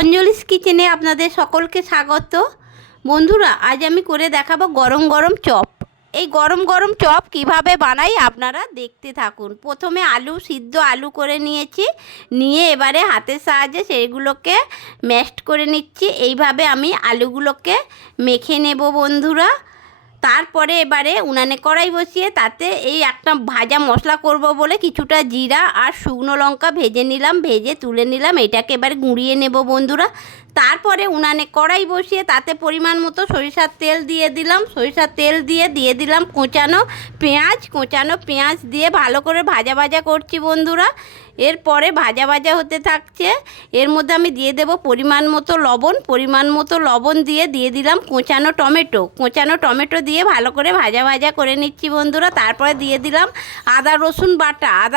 অঞ্জলিস কিচেনে আপনাদের সকলকে স্বাগত। বন্ধুরা, আজ আমি করে দেখাবো গরম গরম চপ। এই গরম গরম চপ কিভাবে বানাই আপনারা দেখতে থাকুন। প্রথমে সিদ্ধ আলু করে নিয়েছি, নিয়ে এবারে হাতের সাহায্যে সেগুলোকে ম্যাশড করে নিচ্ছি। এইভাবে আমি আলুগুলোকে মেখে নেব বন্ধুরা। তারপরে এবারে উনানে কড়াই বসিয়ে তাতে এই একটা ভাজা মশলা করব বলে কিছুটা জিরা আর শুকনো লঙ্কা ভেজে নিলাম, ভেজে তুলে নিলাম। এটাকে এবারে গুঁড়িয়ে নেব বন্ধুরা। তারপরে উনানে কড়াই বসিয়ে তাতে পরিমাণ মতো সরিষার তেল দিয়ে দিলাম। সরিষার তেল দিয়ে দিলাম কোঁচানো পেঁয়াজ দিয়ে ভালো করে ভাজা ভাজা করছি বন্ধুরা। এরপরে ভাজা ভাজা হতে থাকছে। এর মধ্যে আমি দিয়ে দেব পরিমাণ মতো লবণ দিয়ে দিলাম কোঁচানো টমেটো দিয়ে ভালো করে ভাজা ভাজা করে নিচ্ছি বন্ধুরা। তারপরে দিয়ে দিলাম আদা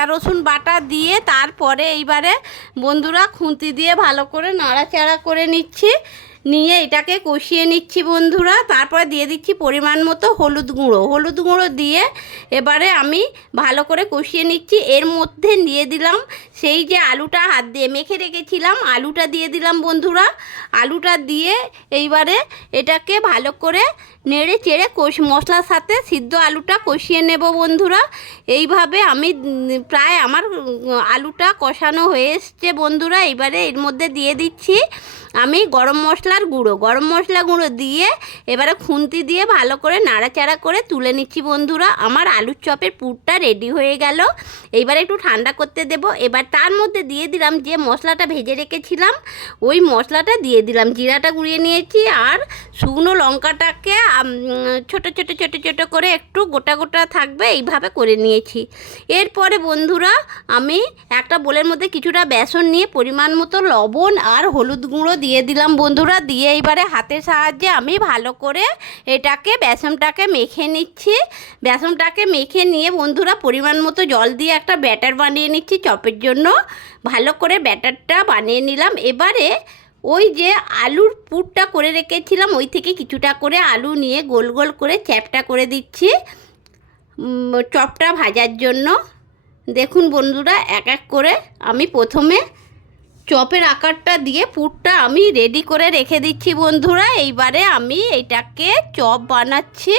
রসুন বাটা দিয়ে তারপরে এইবারে বন্ধুরা খুন্তি দিয়ে ভালো করে নাড়াচাড়া করে নিচ্ছি, নিয়ে এটাকে কষিয়ে নিচ্ছি বন্ধুরা। তারপরে দিয়ে দিচ্ছি পরিমাণ মতো হলুদ গুঁড়ো দিয়ে এবারে আমি ভালো করে কষিয়ে নিচ্ছি। এর মধ্যে দিয়ে দিলাম সেই যে আলুটা হাত দিয়ে মেখে রেখেছিলাম, আলুটা দিয়ে দিলাম বন্ধুরা। আলুটা দিয়ে এইবারে এটাকে ভালো করে নেড়ে চেড়ে মশলার সাথে সিদ্ধ আলুটা কষিয়ে নেব বন্ধুরা। এইভাবে আমি প্রায় আমার আলুটা কষানো হয়ে এসছে বন্ধুরা। এইবারে এর মধ্যে দিয়ে দিচ্ছি আমি গরম মশলা গুঁড়ো দিয়ে এবারে খুন্তি দিয়ে ভালো করে নাড়াচাড়া করে তুলে নিচ্ছি বন্ধুরা। আমার আলুর চপের পুরটা রেডি হয়ে গেল। এইবারে একটু ঠান্ডা করতে দেব। এবার তার মধ্যে দিয়ে দিলাম যে মশলাটা ভেজে রেখেছিলাম, ওই মশলাটা দিয়ে দিলাম। জিরাটা গুঁড়িয়ে নিয়েছি আর শুকনো লঙ্কাটাকে ছোট করে একটু গোটা থাকবে এইভাবে করে নিয়েছি। এরপরে বন্ধুরা আমি একটা বোলের মধ্যে কিছুটা বেসন নিয়ে পরিমাণ মতো লবণ আর হলুদ গুঁড়ো দিয়ে দিলাম বন্ধুরা। দিয়ে এইবারে হাতের সাহায্যে আমি ভালো করে বেসনটাকে মেখে নিচ্ছি। বেসনটাকে মেখে নিয়ে বন্ধুরা পরিমাণ মতো জল দিয়ে একটা ব্যাটার বানিয়ে নিচ্ছি চপের জন্য। ভালো করে ব্যাটারটা বানিয়ে নিলাম। এবারে ওই যে আলুর পুরটা করে রেখেছিলাম, ওই থেকে কিছুটা করে আলু নিয়ে গোল গোল করে চ্যাপটা করে দিচ্ছি চপটা ভাজার জন্য। দেখুন বন্ধুরা, এক এক করে আমি প্রথমে চপের আকারটা দিয়ে পুরটা আমি রেডি করে রেখে দিচ্ছি বন্ধুরা। এইবারে আমি এটাকে চপ বানাচ্ছি।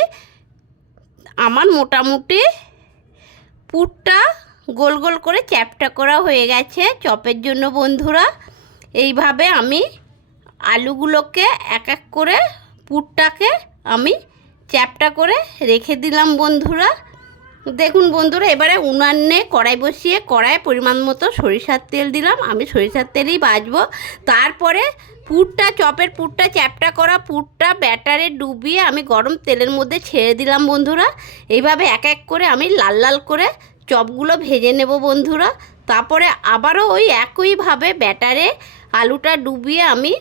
আমার মোটামুটি পুরটা গোল গোল করে চ্যাপটা করা হয়ে গেছে চপের জন্য বন্ধুরা। এইভাবে আমি আলুগুলোকে এক এক করে পুরটাকে আমি চ্যাপটা করে রেখে দিলাম বন্ধুরা। দেখুন বন্ধুরা, এবারে উনানে কড়াই বসিয়ে কড়াইয়ে পরিমাণ মতো সরিষার তেল দিলাম। আমি সরিষার তেলেই ভাজবো। তারপরে চপের পুরটা চ্যাপটা করা পুরটা ব্যাটারে ডুবিয়ে আমি গরম তেলের মধ্যে ছেড়ে দিলাম বন্ধুরা। এইভাবে এক এক করে আমি লাল লাল করে চপগুলো ভেজে নেব বন্ধুরা। তারপরে আবারও ওই একইভাবে ব্যাটারে আলুটা ডুবিয়ে আমি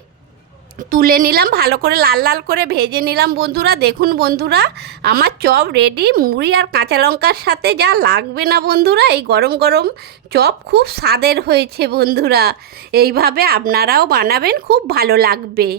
তুলে নিলাম, ভালো করে লাল লাল করে ভেজে নিলাম বন্ধুরা। দেখুন বন্ধুরা, আমার চপ রেডি। মুড়ি আর কাঁচা লঙ্কার সাথে যা লাগবে না বন্ধুরা, এই গরম গরম চপ খুব স্বাদের হয়েছে বন্ধুরা। এইভাবে আপনারাও বানাবেন, খুব ভালো লাগবে।